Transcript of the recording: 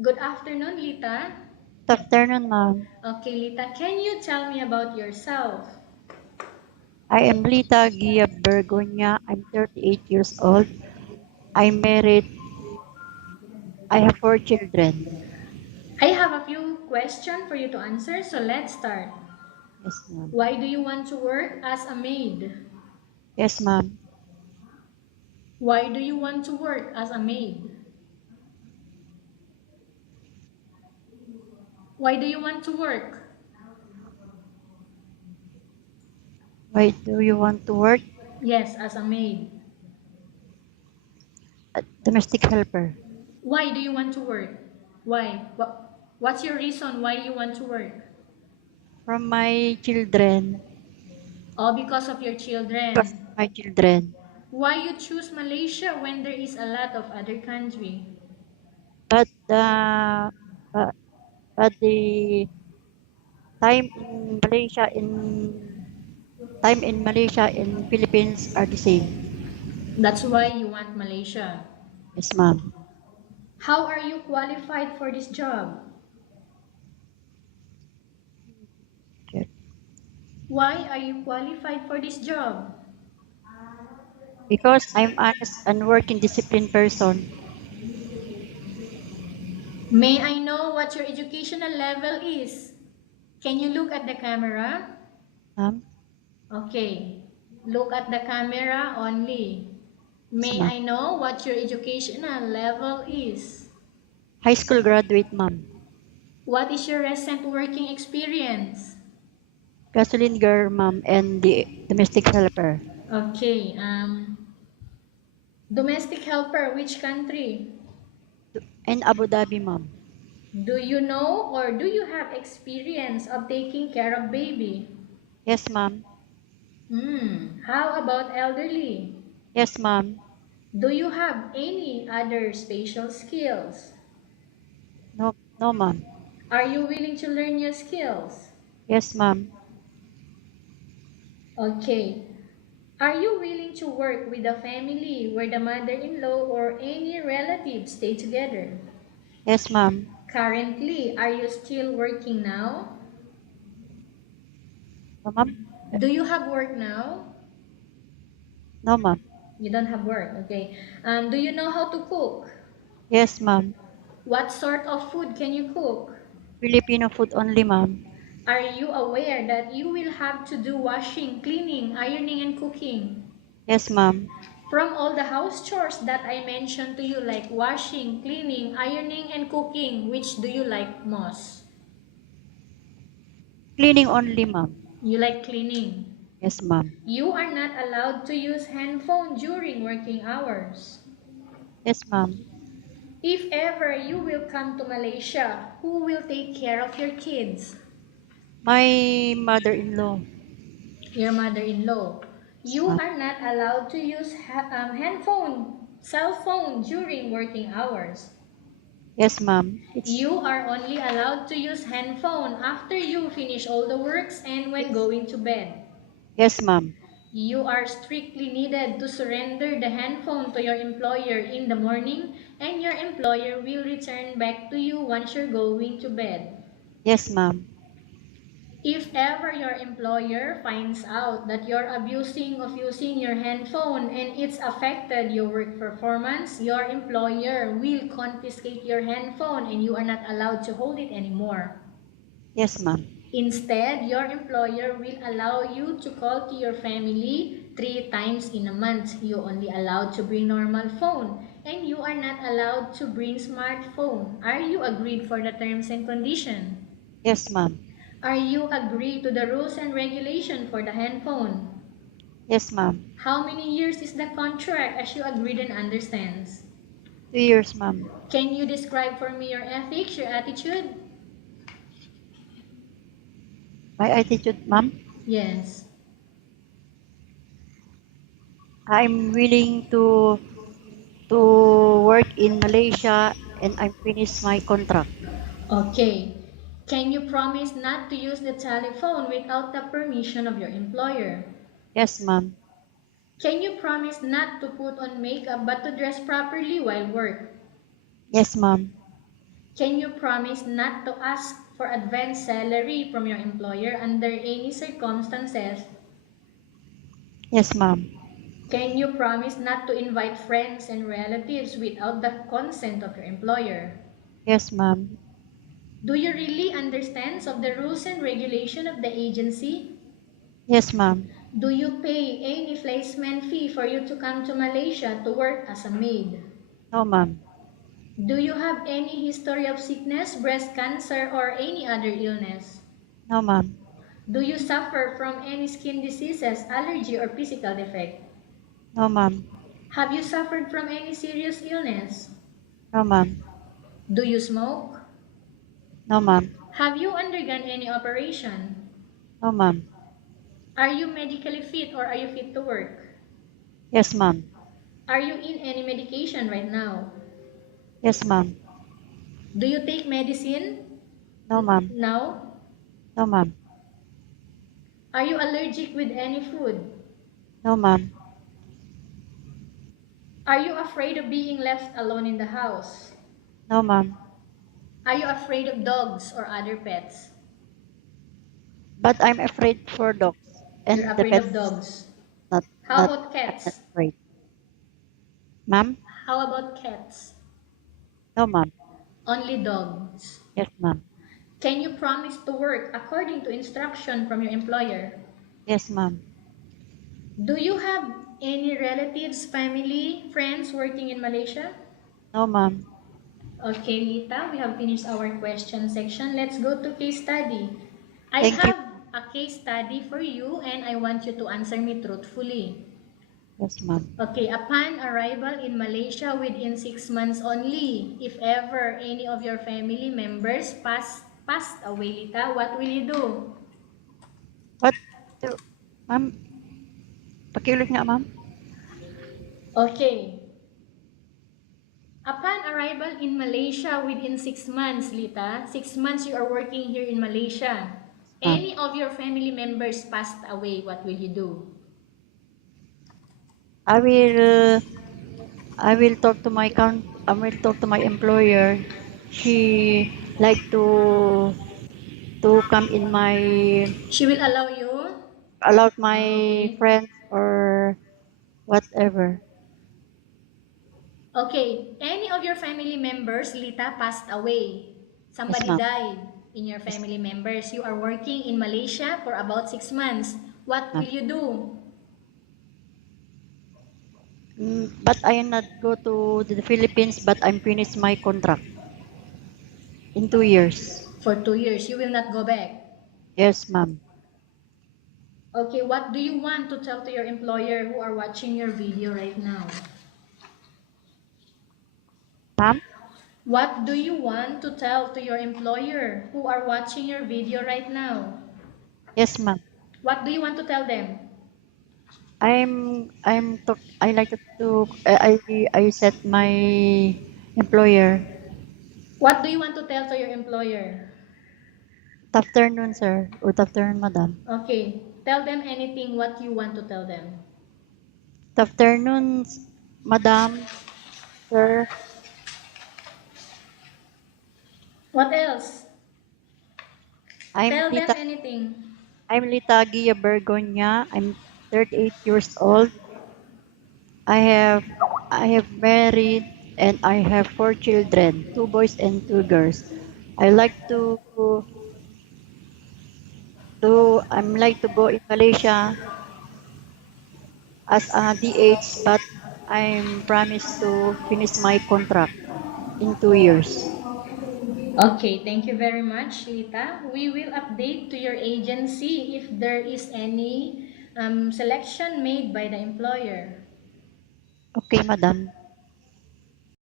Good afternoon, Lita. Good afternoon, ma'am. Okay, Lita, can you tell me about yourself? I am Lita Bergonia. I'm 38 years old. I'm married. I have 4 children. I have a few questions for you to answer, so let's start. Yes, ma'am. Why do you want to work as a maid? Yes, ma'am. Why do you want to work as a maid? Why do you want to work? Why do you want to work? Yes, as a maid. Domestic helper. Why do you want to work? Why? What's your reason why you want to work? From my children. Oh, because of your Because children. of my children. Why you choose Malaysia when there is a lot of other country? But but, but the time in Malaysia and Philippines are the same. That's why you want Malaysia. Yes, ma'am. How are you qualified for this job? Okay. Why are you qualified for this job? Because I'm honest and working disciplined person. May I know what your educational level is? Can you look at the camera? Ma'am. Okay. Look at the camera only. Yes, May ma'am. I know what your educational level is? High school graduate, ma'am. What is your recent working experience? Gasoline girl, ma'am, and the domestic helper. Okay. Domestic helper, which country? In Abu Dhabi, ma'am. Do you know or do you have experience of taking care of baby? Yes, ma'am. How about elderly? Yes, ma'am. Do you have any other spatial skills? No, no, ma'am. Are you willing to learn new skills? Yes, ma'am. Okay. Are you willing to work with a family where the mother-in-law or any relatives stay together? Yes, ma'am. Currently, are you still working now? No, ma'am. Do you have work now? No, ma'am. You don't have work, okay. Do you know how to cook? Yes, ma'am. What sort of food can you cook? Filipino food only, ma'am. Are you aware that you will have to do washing, cleaning, ironing, and cooking? Yes, ma'am. From all the house chores that I mentioned to you, like washing, cleaning, ironing, and cooking, which do you like most? Cleaning only, ma'am. You like cleaning. Yes, ma'am. You are not allowed to use handphone during working hours. Yes, ma'am. If ever you will come to Malaysia, who will take care of your kids? My mother-in-law. Your mother-in-law. Yes, You ma'am. are not allowed to use handphone, cell phone during working hours. Yes, ma'am. You are only allowed to use handphone after you finish all the works and when Yes. going to bed. Yes, ma'am. You are strictly needed to surrender the handphone to your employer in the morning and your employer will return back to you once you're going to bed. Yes, ma'am. If ever your employer finds out that you're abusing of using your handphone and it's affected your work performance, your employer will confiscate your handphone and you are not allowed to hold it anymore. Yes, ma'am. Instead, your employer will allow you to call to your family 3 times in a month. You only allowed to bring normal phone and you are not allowed to bring smartphone. Are you agreed for the terms and condition? Yes, ma'am. Are you agreed to the rules and regulation for the handphone? Yes, ma'am. How many years is the contract as you agreed and understands? 2 years, ma'am. Can you describe for me your ethics, your attitude? My attitude, ma'am. Yes. I'm willing to work in Malaysia and I finish my contract. Okay. Can you promise not to use the telephone without the permission of your employer? Yes, ma'am. Can you promise not to put on makeup but to dress properly while work? Yes, ma'am. Can you promise not to ask for advance salary from your employer under any circumstances? Yes, ma'am. Can you promise not to invite friends and relatives without the consent of your employer? Yes, ma'am. Do you really understand of the rules and regulation of the agency? Yes, ma'am. Do you pay any placement fee for you to come to Malaysia to work as a maid? No, ma'am. Do you have any history of sickness, breast cancer, or any other illness? No, ma'am. Do you suffer from any skin diseases, allergy, or physical defect? No, ma'am. Have you suffered from any serious illness? No, ma'am. Do you smoke? No, ma'am. Have you undergone any operation? No, ma'am. Are you medically fit or are you fit to work? Yes, ma'am. Are you in any medication right now? Yes, ma'am. Do you take medicine No, ma'am. now? No, ma'am. Are you allergic with any food? No, ma'am. Are you afraid of being left alone in the house? No, ma'am. Are you afraid of dogs or other pets? But I'm afraid for dogs You're and the afraid of pets. dogs. Not, How not. about I'm not cats? afraid. Ma'am? How about cats? No, ma'am. Only dogs. Yes, ma'am. Can you promise to work according to instruction from your employer? Yes, ma'am. Do you have any relatives, family, friends working in Malaysia? No, ma'am. Okay, Lita, we have finished our question section. Let's go to case study. I Thank you. have a case study for you and I want you to answer me truthfully. Yes, ma'am. Okay, upon arrival in Malaysia within 6 months only, if ever any of your family members passed away, Lita, what will you do? What? Ma'am, pakiulit nga, ma'am. Okay, upon arrival in Malaysia within 6 months, Lita, 6 months you are working here in Malaysia. Ma'am. Any of your family members passed away, what will you do? I will I will talk to I will talk to my employer. She like to come in my She will allow you? allow my Okay. friends or whatever. Okay, any of your family members, Lita, passed away. Yes, Somebody ma'am. died in your Yes, family members. You are working in Malaysia for about 6 months. What will ma'am. you do? But I am not go to the Philippines, but I'm finished my contract in 2 years. For 2 years, you will not go back. Yes, ma'am. Okay, what do you want to tell to your employer who are watching your video right now? Ma'am? What do you want to tell to your employer who are watching your video right now? Yes, ma'am. What do you want to tell them? I like to I set my employer. What do you want to tell to your employer? Good afternoon, sir. Good afternoon, madam. Okay, tell them anything what you want to tell them. Good afternoon, madam, sir. What else? I'm Tell them Lita. anything. I'm Lita Bergonia. I'm 38 years old. I have I have married and I have 4 children, 2 boys and 2 girls. I like I'm like to go in Malaysia as a DH, but I'm promised to finish my contract in 2 years. Okay, thank you very much, Lita. We will update to your agency if there is any selection made by the employer. Okay, madam.